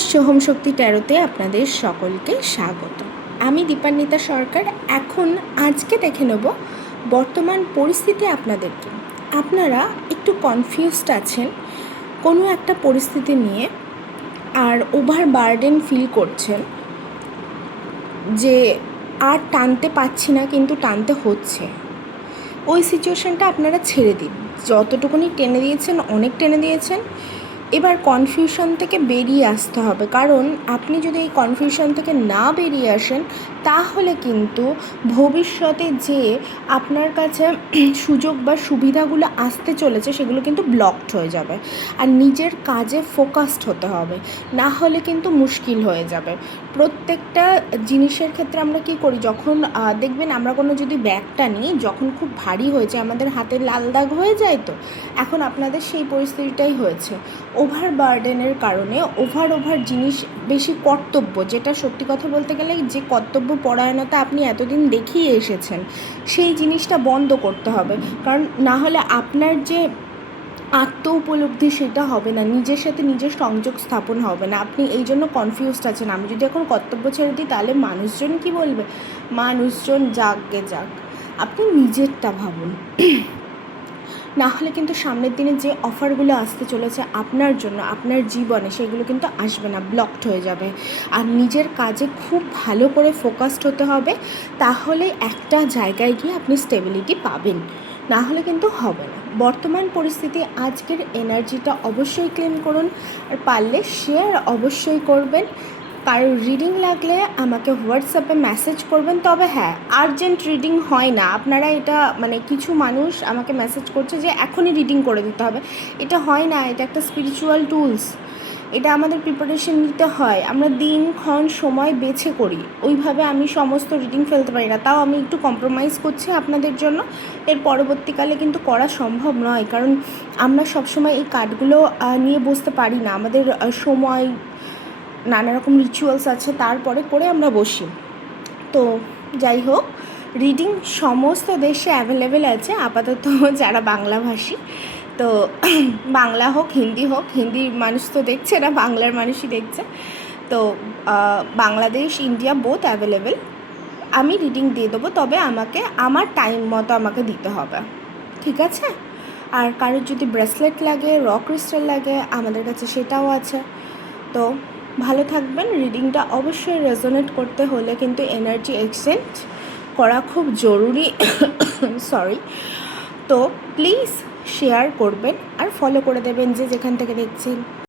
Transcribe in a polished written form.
নমস্কার, সোহম শক্তি ট্যারোতে আপনাদের সকলকে স্বাগত। আমি দীপান্বিতা সরকার। আজকে দেখে নেব বর্তমান পরিস্থিতি আপনাদেরকে। আপনারা একটু কনফিউজড আছেন কোনো একটা পরিস্থিতি নিয়ে, আর ওভার বার্ডেন ফিল করছেন যে আর টানতে পারছি না, কিন্তু টানতে হচ্ছে। ওই সিচুয়েশানটা আপনারা ছেড়ে দিন। যতটুকুনি টেনে দিয়েছেন, অনেক টেনে দিয়েছেন। এবার কনফিউশন থেকে বেরিয়ে আসতে হবে, কারণ আপনি যদি এই কনফিউশন থেকে না বেরিয়ে আসেন তাহলে কিন্তু ভবিষ্যতে যে আপনার কাছে সুযোগ বা সুবিধাগুলো আসতে চলেছে সেগুলো কিন্তু ব্লকড হয়ে যাবে। আর নিজের কাজে ফোকাসড হতে হবে, না হলে কিন্তু মুশকিল হয়ে যাবে। প্রত্যেকটা জিনিসের ক্ষেত্রে আমরা কি করি, যখন দেখবেন আমরা কোনো যদি ব্যাগটা নিই, যখন খুব ভারী হয়েছে আমাদের হাতে লাল দাগ হয়ে যায়। তো এখন আপনাদের সেই পরিস্থিতিটাই হয়েছে। ওভার বার্ডেনের কারণে ওভার জিনিস, বেশি কর্তব্য, যেটা সত্যি কথা বলতে গেলে যে কর্তব্য পরায়ণতা আপনি এতদিন দেখিয়ে এসেছেন, সেই জিনিসটা বন্ধ করতে হবে। কারণ না হলে আপনার যে আত্ম উপলব্ধি সেটা হবে না, নিজের সাথে নিজের সংযোগ স্থাপন হবে না। আপনি এই জন্য কনফিউজড আছেন। আমি যদি এখন কর্তব্য ছেড়ে দিই তাহলে মানুষজন কি বলবে? মানুষজন যাকগে যাক, আপনি নিজেরটা ভাবুন। না হলে কিন্তু সামনের দিনে যে অফারগুলো আসতে চলেছে আপনার জন্য, আপনার জীবনে, সেগুলো কিন্তু আসবে না, ব্লকড হয়ে যাবে। আর নিজের কাজে খুব ভালো করে ফোকাসড হতে হবে, তাহলে একটা জায়গায় গিয়ে আপনি স্টেবিলিটি পাবেন, না হলে কিন্তু হবে না। বর্তমান পরিস্থিতি, আজকের এনার্জিটা অবশ্যই ক্লেম করুন, আর পারলে শেয়ার অবশ্যই করবেন। কারোর রিডিং লাগলে আমাকে হোয়াটসঅ্যাপে মেসেজ করবেন। তবে হ্যাঁ, আর্জেন্ট রিডিং হয় না। আপনারা এটা কিছু মানুষ আমাকে মেসেজ করছে যে এখনই রিডিং করে দিতে হবে। এটা হয় না, এটা একটা স্পিরিচুয়াল টুলস। এটা আমাদের প্রিপারেশন নিতে হয়, আমরা দিনক্ষণ সময় বেছে করি। ওইভাবে আমি সমস্ত রিডিং ফেলতে পারি না, তাও আমি একটু কম্প্রোমাইজ করছি আপনাদের জন্য। এর পরবর্তীকালে কিন্তু করা সম্ভব নয়, কারণ আমরা সবসময় এই কার্ডগুলো নিয়ে বসতে পারি না। আমাদের সময়, নানা রকম রিচুয়ালস আছে, তারপরে করে আমরা বসি। তো যাই হোক, রিডিং সমস্ত দেশে অ্যাভেলেবেল আছে আপাতত, যারা বাংলাভাষী। তো বাংলা হোক হিন্দি হোক, হিন্দির মানুষ তো দেখছে না, বাংলার মানুষই দেখছে। তো বাংলাদেশ, ইন্ডিয়া বোথ অ্যাভেলেবেল। আমি রিডিং দিয়ে দেবো, তবে আমাকে আমার টাইম মতো আমাকে দিতে হবে, ঠিক আছে? আর কারোর যদি ব্রেসলেট লাগে, রক ক্রিস্টাল লাগে, আমাদের কাছে সেটাও আছে। তো ভালো থাকবেন। রিডিংটা অবশ্যই রেজোনেট করতে হলে কিন্তু এনার্জি এক্সচেঞ্জ করা খুব জরুরি। সরি। তো প্লিজ শেয়ার করবেন আর ফলো করে দেবেন যে যেখান থেকে দেখছেন।